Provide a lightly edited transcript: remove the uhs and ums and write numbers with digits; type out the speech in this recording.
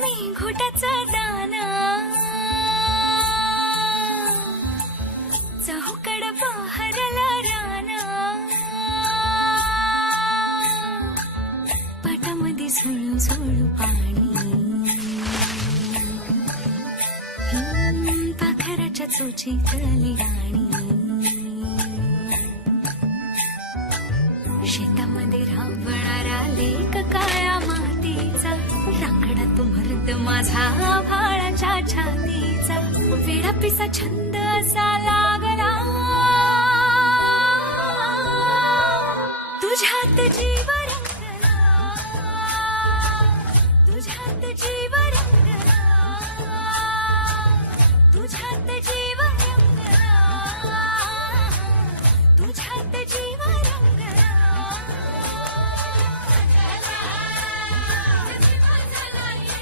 मी घोटाचा दाना चहूकड बहरला राना पाटामध्ये झुळू झुळू पाणी पाखराच्या चोचीतली राणी शेतामध्ये राबणारा लेक काळ्या मातीचा रांगडा तो मर्द माझा भाळाच्या छातीचा वेडा पिसा छंद असा लागला तुझ्यात जीव रंगला तुझ्यात जीव रंगला